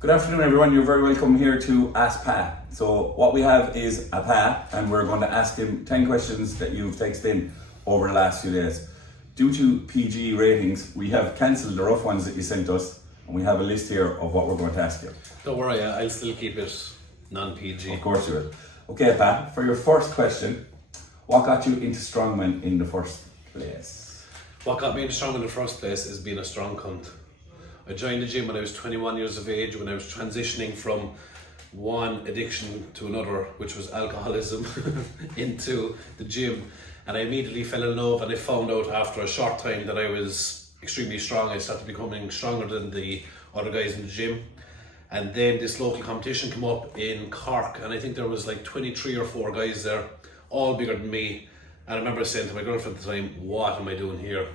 Good afternoon, everyone. You're very welcome here to Ask Pa. So what we have is a Pa, and we're going to ask him 10 questions that you've texted in over the last few days. Due to PG ratings, we have cancelled the rough ones that you sent us, and we have a list here of what we're going to ask you. Don't worry, I'll still keep it non-PG. Of course you will. Okay, Pa, for your first question, what got you into strongman in the first place? What got me into strongman in the first place is being a strong cunt. I joined the gym when I was 21 years of age, when I was transitioning from one addiction to another, which was alcoholism, into the gym. And I immediately fell in love, and I found out after a short time that I was extremely strong. I started becoming stronger than the other guys in the gym. And then this local competition came up in Cork, and I think there was like 23 or 4 guys there, all bigger than me. And I remember saying to my girlfriend at the time, what am I doing here?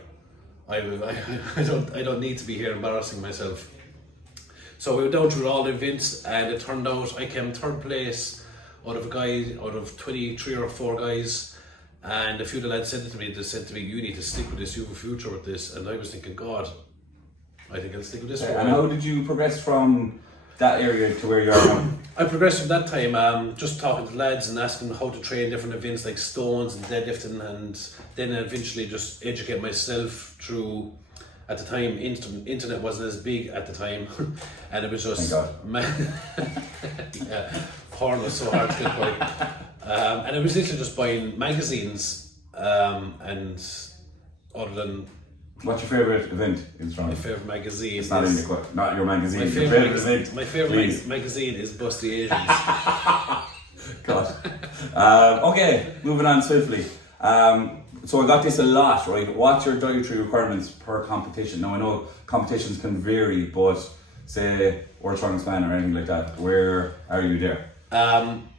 I don't need to be here embarrassing myself. So we went down through all the events, and it turned out I came third place out of 23 or 4 guys. And a few of the lads said to me, you need to stick with this, you have a future with this. And I was thinking, God, I think I'll stick with this. And how did you progress from that area to where you are now? I progressed from that time, just talking to lads and asking them how to train different events like stones and deadlifting, and then eventually just educate myself through, at the time, internet wasn't as big at the time, and it was just, yeah, porn was so hard to get by. And it was literally just buying magazines, and other than... What's your favourite event in strongman? My favourite magazine It's not is... not your magazine. My favourite magazine is Bust the 80s. God. Okay, moving on swiftly. So I got this a lot, right? What's your dietary requirements per competition? Now I know competitions can vary, but say World Strongest Man or anything like that, where are you there?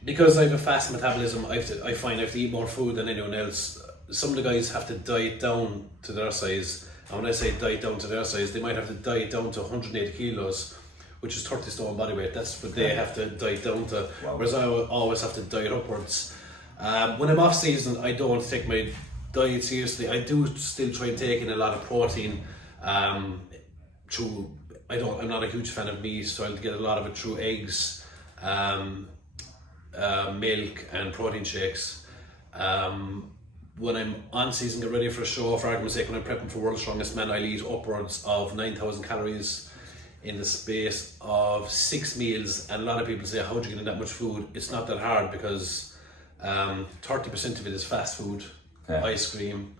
Because I have a fast metabolism, I find I have to eat more food than anyone else. Some of the guys have to diet down to their size, and when I say diet down to their size, they might have to diet down to 180 kilos, which is 30 stone body weight. That's what they have to diet down to, whereas I always have to diet upwards. When I'm off season, I don't take my diet seriously. I do still try and take in a lot of protein. I'm not a huge fan of meat, so I'll get a lot of it through eggs, milk and protein shakes. When I'm on season, get ready for a show, for argument's sake, when I'm prepping for World's Strongest Man, I'll eat upwards of 9,000 calories in the space of 6 meals. And a lot of people say, how'd you get in that much food? It's not that hard, because 30% of it is fast food, ice cream,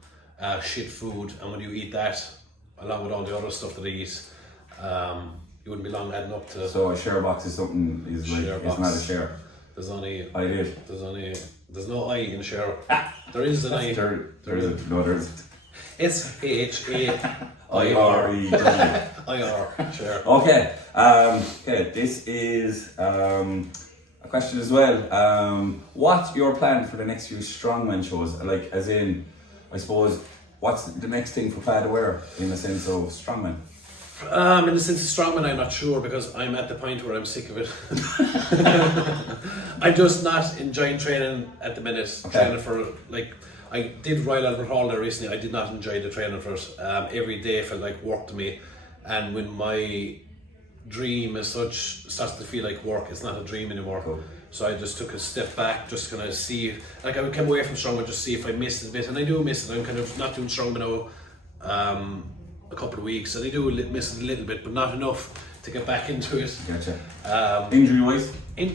shit food. And when you eat that, along with all the other stuff that I eat, you wouldn't be long adding up to... So a share box is something, it's not a share. There's only... I did. There's no I in share. There is an I. There isn't. No, there isn't. It's H-A-I-R-E. I-R, share. Okay. Okay, this is a question as well. What's your plan for the next few strongman shows? Like, as in, I suppose, what's the next thing for Pa O'Dwyer in the sense of strongman? In the sense of strongman, I'm not sure, because I'm at the point where I'm sick of it. I'm just not enjoying training at the minute. Okay. Training for, like, I did Royal Albert Hall there recently. I did not enjoy the training for it. Every day felt like work to me, and when my dream as such starts to feel like work, it's not a dream anymore. Cool. So I just took a step back, just kind of see, like, I would come away from strongman, just see if I missed it a bit, and I do miss it. I'm kind of not doing strongman now a couple of weeks, and I do miss it a little bit, but not enough to get back into it. Gotcha. Injury wise?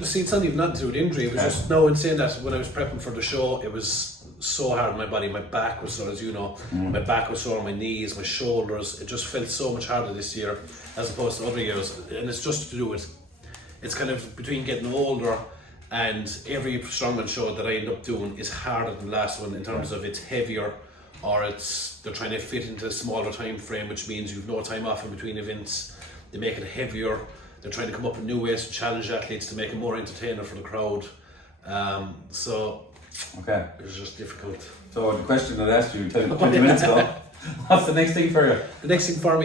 See, it's not even nothing to do with injury. It was just, no, in saying that, when I was prepping for the show, it was so hard on my body. My back was sore, as you know. My back was sore on my knees, my shoulders. It just felt so much harder this year as opposed to other years. And it's just to do with, it's kind of between getting older, and every strongman show that I end up doing is harder than the last one in terms of it's heavier, or they're trying to fit into a smaller time frame, which means you've no time off in between events. They make it heavier. They're trying to come up with new ways to challenge athletes to make it more entertaining for the crowd. So it's just difficult. So the question that I asked you 20 minutes ago, what's the next thing for you? The next thing for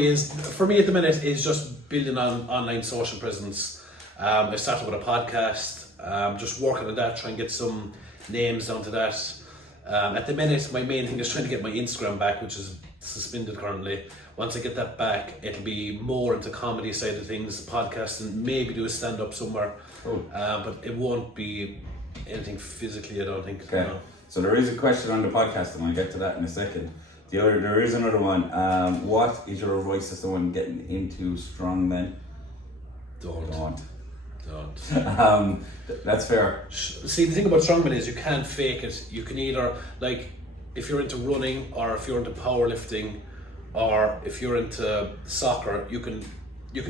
me at the minute is just building on online social presence. I started with a podcast, just working on that, trying to get some names down to that. At the minute, my main thing is trying to get my Instagram back, which is suspended currently. once I get that back, it'll be more into comedy side of things, podcasting, maybe do a stand-up somewhere. Cool. But it won't be anything physically, I don't think. Okay. No. So there is a question on the podcast, and I'll get to that in a second. There is another one. What is your advice to someone getting into strongmen? Don't. That's fair. See, the thing about strongman is you can't fake it. You can either, like, if you're into running, or if you're into powerlifting, or if you're into soccer, you can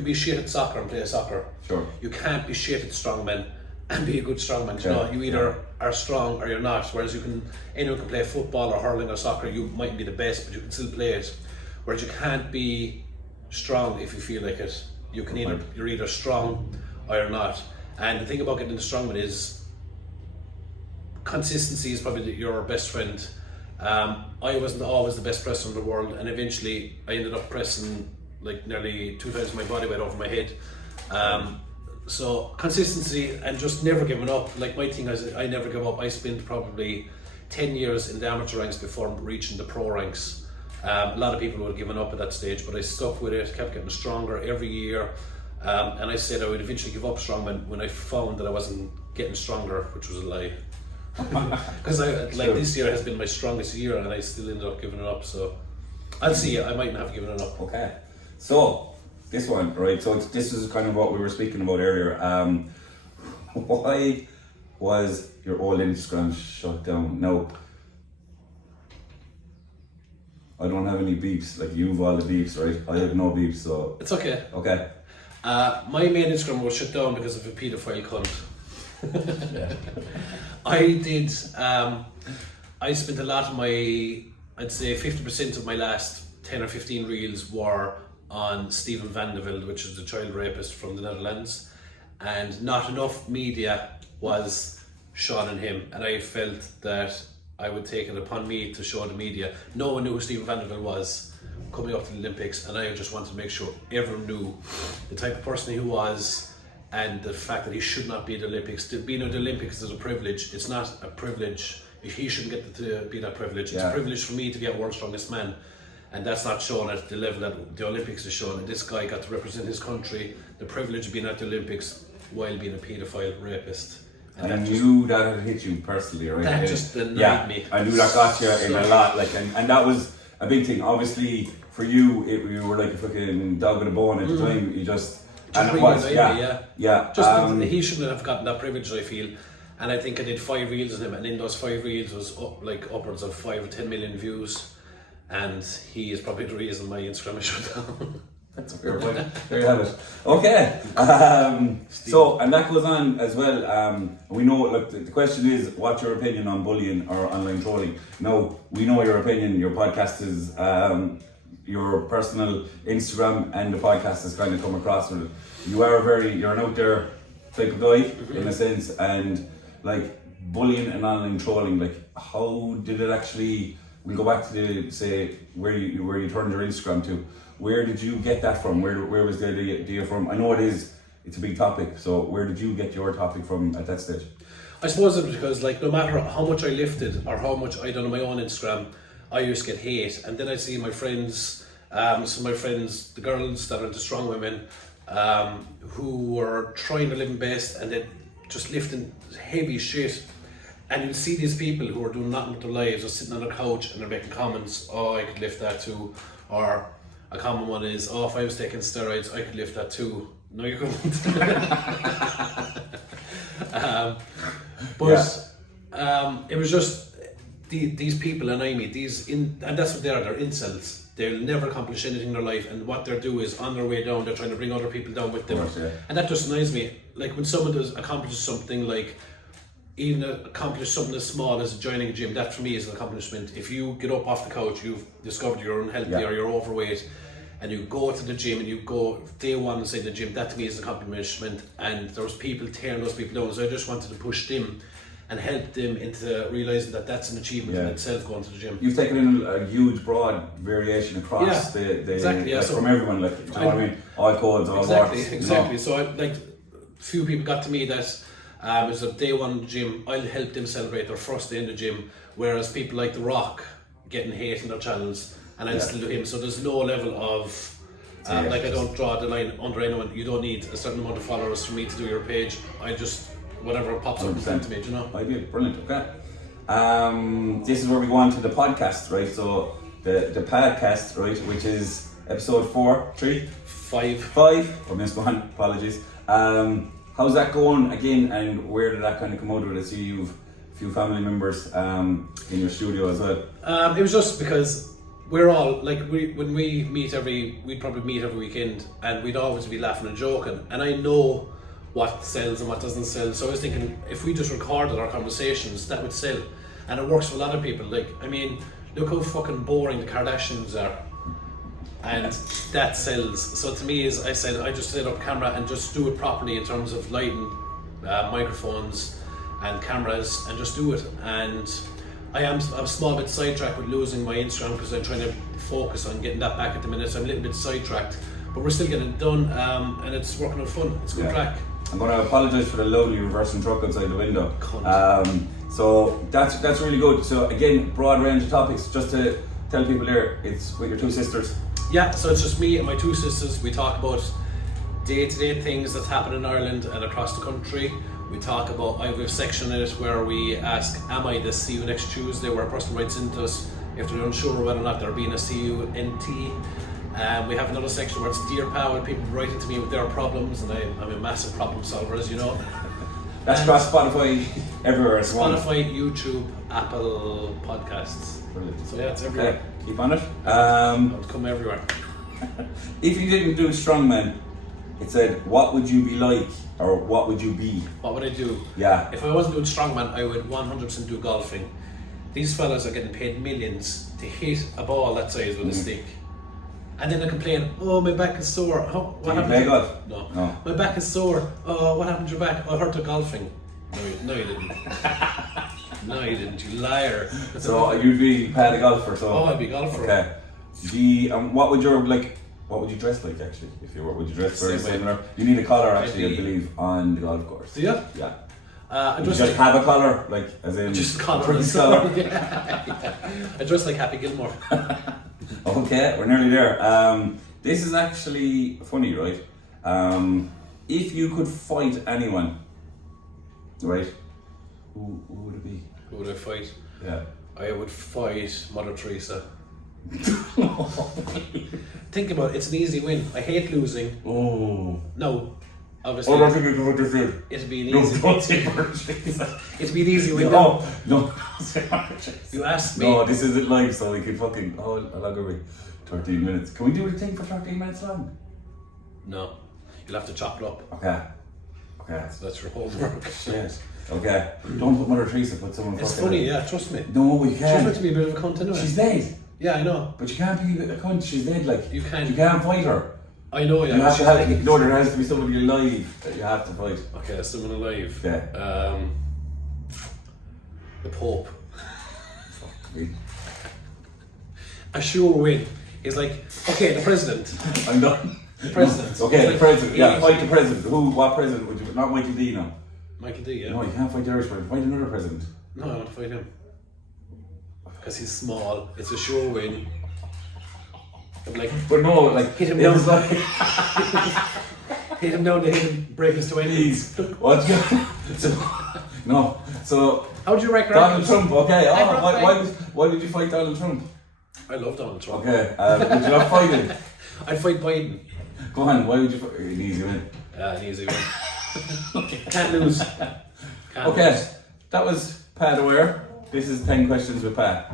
be shit at soccer and play soccer. Sure. You can't be shit at strongmen and be a good strongman. Okay. You know, you either are strong or you're not. Whereas anyone can play football or hurling or soccer. You mightn't be the best, but you can still play it. Whereas you can't be strong if you feel like it. You're either strong or you're not. And the thing about getting into strongman is consistency is probably your best friend. I wasn't always the best presser in the world, and eventually I ended up pressing like nearly 2 times my body weight over my head. So consistency and just never giving up. Like, my thing is, I never give up. I spent probably 10 years in the amateur ranks before reaching the pro ranks. A lot of people would have given up at that stage, but I stuck with it, kept getting stronger every year. And I said I would eventually give up strongman when I found that I wasn't getting stronger, which was a lie. Because this year has been my strongest year, and I still ended up giving it up. So I'll see. I might not have given it up. Okay. So this one, right? So this is kind of what we were speaking about earlier. Why was your old Instagram shut down? Now, I don't have any beeps. Like, you've all the beeps, right? I have no beeps, so It's okay. okay. My main Instagram was shut down because of a paedophile cunt. I spent a lot of I'd say 50% of my last 10 or 15 reels were on Steven van de Velde, which is a child rapist from the Netherlands, and not enough media was shown on him, and I felt that I would take it upon me to show the media. No one knew who Steven van de Velde was coming up to the Olympics, and I just wanted to make sure everyone knew the type of person he was, and the fact that he should not be at the Olympics. Being at the Olympics is a privilege. It's not a privilege if he shouldn't get to be that privilege. It's a privilege for me to be world's strongest man, and that's not shown at the level that the Olympics is shown. And this guy got to represent his country, the privilege of being at the Olympics while being a paedophile rapist. And I knew that had hit you personally, right? That just annoyed me. I knew that got you in a lot, like, and that was a big thing. Obviously, for you, you were like a fucking dog with a bone at the time. You just and really it was, yeah. Just he shouldn't have gotten that privilege, I feel. And I think I did 5 reels on him, and in those 5 reels was upwards of 5 or 10 million views. And he is probably the reason my Instagram is shut down. That's a fair point. There you have it. Okay. So, and that goes on as well. We know, look, the question is, what's your opinion on bullying or online trolling? Now, we know your opinion. Your podcast is, your personal Instagram and the podcast has kind of come across with it. You're an out there type of guy, in a sense, and like bullying and online trolling, like, how did it actually, we'll go back to say where you turned your Instagram to. Where did you get that from? Where was the idea from? I know it's a big topic, so where did you get your topic from at that stage? I suppose it was because, like, no matter how much I lifted or how much I done on my own Instagram, I used to get hate. And then I see my friends, the girls that are into strong women, who were trying to live in best and then just lifting heavy shit. And you'll see these people who are doing nothing with their lives, or sitting on their couch and they're making comments, oh, I could lift that too. Or a common one is, oh, if I was taking steroids, I could lift that too. No, you couldn't. It was just these people annoy me. And that's what they are. They're incels. They'll never accomplish anything in their life, and what they'll do is on their way down, they're trying to bring other people down with them. Of course, yeah. And that just annoys me. Like, when someone accomplishes something, like even accomplish something as small as joining a gym, that for me is an accomplishment. If you get up off the couch, you've discovered you're unhealthy or you're overweight, and you go to the gym and you go day one inside the gym, that to me is an accomplishment. And there was people tearing those people down, so I just wanted to push them and help them into realising that that's an achievement in itself, going to the gym. You've taken in a huge, broad variation across the exactly, like, from everyone, like, do you know what I mean? All codes, all works. Exactly. No. So few people got to me that it was a day one gym, I'll help them celebrate their first day in the gym, whereas people like The Rock getting hate in their channels, and I'd still do him. So there's no level of like I don't draw the line under anyone. You don't need a certain amount of followers for me to do your page. I just whatever pops up in front of me, do you know? Ideal, brilliant. Okay. This is where we go on to the podcast, right? So the podcast, right, which is episode 4, 3, 5. I missed one. Apologies. How's that going again, and where did that kind of come out of it? I see you've a few family members in your studio as well. It was just because we're all like when we meet we'd probably meet every weekend, and we'd always be laughing and joking. And I know what sells and what doesn't sell. So I was thinking if we just recorded our conversations, that would sell, and it works for a lot of people. Like I mean, look how fucking boring the Kardashians are. And that sells. So to me, I said I just set up camera and just do it properly in terms of lighting, microphones and cameras, and just do it. And I'm a small bit sidetracked with losing my Instagram because I'm trying to focus on getting that back at the minute. So I'm a little bit sidetracked, but we're still getting it done, and it's working out fun. It's good crack. I'm going to apologise for the lovely reversing truck outside the window. So that's really good. So again, broad range of topics. Just to tell people here, it's with your 2 sisters. Yeah, so it's just me and my 2 sisters. We talk about day-to-day things that happen in Ireland and across the country. We talk about, I have a section in it where we ask, am I the see you next Tuesday, where a person writes into us if they're unsure whether or not they're being a CUNT. We have another section where it's Dear Pa, when people write into me with their problems, and I'm a massive problem solver, as you know. That's across Spotify, everywhere. Spotify, YouTube, Apple Podcasts. Brilliant. So yeah, it's everywhere. Okay, keep on it. I'll come everywhere. If you didn't do Strongman, it said, what would you be like, or what would you be? What would I do? Yeah. If I wasn't doing Strongman, I would 100% do golfing. These fellas are getting paid millions to hit a ball that size with a stick. And then they complain, oh, my back is sore. Oh, what happened? Play golf? No. My back is sore. Oh, what happened to your back? Oh, I hurt at golfing. No, you didn't. No, you didn't, you liar. So you'd be part of golfer, so... Oh, I'd be a golfer. Okay. What would you dress like, actually? Would you dress very similar? You need a collar, actually, I believe, on the golf course. Do you? Yeah. I just have a collar, like, as in... Just collar. I dress like Happy Gilmore. Okay, we're nearly there. This is actually funny, right? If you could fight anyone, right, who would it be? Who would I fight? Yeah. I would fight Mother Teresa. Think about it, it's an easy win. I hate losing. Oh. No, obviously. I don't think you can what this is. It'd be an easy don't say Mother Teresa. It'd be an easy win. No. You asked me. No, this isn't live, so we can fucking... How long are we? 13 minutes. Can we do the thing for 13 minutes long? No. You'll have to chop it up. Okay. So that's your homework. Shit. Okay. Don't put Mother Teresa, put someone... It's funny, yeah, trust me. No, we can't. She's meant to be a bit of a cunt anyway. She's dead. Yeah, I know. But you can't be a cunt, she's dead, like... You can't fight her. I know, yeah. You have to have... No, there has to be somebody alive that you have to fight. Okay, someone alive. Yeah. The Pope. Fuck me. A sure win. He's like, okay, the president. I'm done. The president. Okay, the president. Yeah, fight the president. What president would you... Not Michael D, no. Michael D, yeah. No, you can't fight the Irish president. Fight another president. No, I want to fight him. Because he's small. It's a sure win. I'm like... But no, like... Hit him it down. was like... Hit him down to hit him, break his 20s. What's going... No, so... How would you rank Donald Trump, okay. I Why did you fight Donald Trump? I love Donald Trump. Okay, would you not fight him? I'd fight Biden. Go on, why would you fight... An easy win. An easy win. Can't lose. Okay, that was Pa O'Dwyer. This is 10 Questions with Pa.